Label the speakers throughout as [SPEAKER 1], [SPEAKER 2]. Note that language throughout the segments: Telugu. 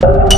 [SPEAKER 1] you.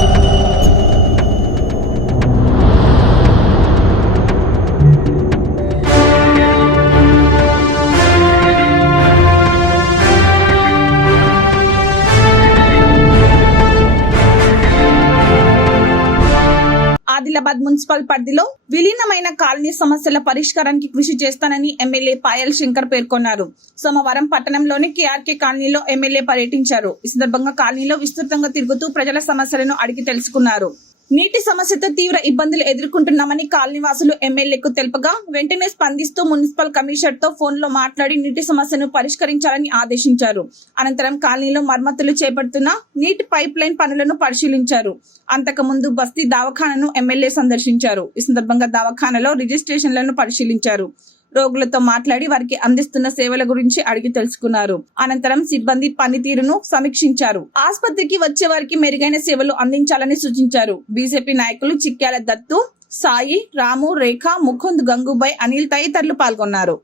[SPEAKER 1] ఆదిలాబాద్ మున్సిపల్ పరిధిలో విలీనమైన కాలనీ సమస్యల పరిష్కారానికి కృషి చేస్తానని ఎమ్మెల్యే పాయల్ శంకర్ పేర్కొన్నారు. సోమవారం పట్టణంలోని కేఆర్కే కాలనీలో ఎమ్మెల్యే పర్యటించారు. ఈ సందర్భంగా కాలనీలో విస్తృతంగా తిరుగుతూ ప్రజల సమస్యలను అడిగి తెలుసుకున్నారు. నీటి సమస్యతో తీవ్ర ఇబ్బందులు ఎదుర్కొంటున్నామని కాలనీవాసులు ఎమ్మెల్యేకు తెలుపగా వెంటనే స్పందిస్తూ మున్సిపల్ కమిషనర్తో ఫోన్లో మాట్లాడి నీటి సమస్యను పరిష్కరించాలని ఆదేశించారు. అనంతరం కాలనీలో మరమ్మతులు చేపడుతున్న నీటి పైప్ లైన్ పనులను పరిశీలించారు. అంతకుముందు బస్తీ దవాఖానను ఎమ్మెల్యే సందర్శించారు. ఈ సందర్భంగా దవాఖానలో రిజిస్ట్రేషన్లను పరిశీలించారు. రోగులతో మాట్లాడి వారికి అందిస్తున్న సేవల గురించి అడిగి తెలుసుకున్నారు. అనంతరం సిబ్బంది పనితీరును సమీక్షించారు. ఆసుపత్రికి వచ్చే వారికి మెరుగైన సేవలు అందించాలని సూచించారు. బీజేపీ నాయకులు చిక్యాల దత్తు సాయి రాము రేఖ ముకుంద్ గంగూబాయ్ అనిల్ తదితరులు పాల్గొన్నారు.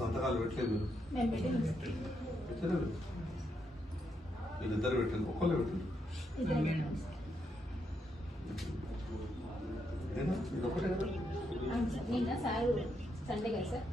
[SPEAKER 2] సంతకాలు పెట్టలేదు. వీళ్ళిద్దరు పెట్టండి ఒక్కళ్ళు పెట్టండి? ఇది ఒకటే కదా
[SPEAKER 3] సండే కదా సార్.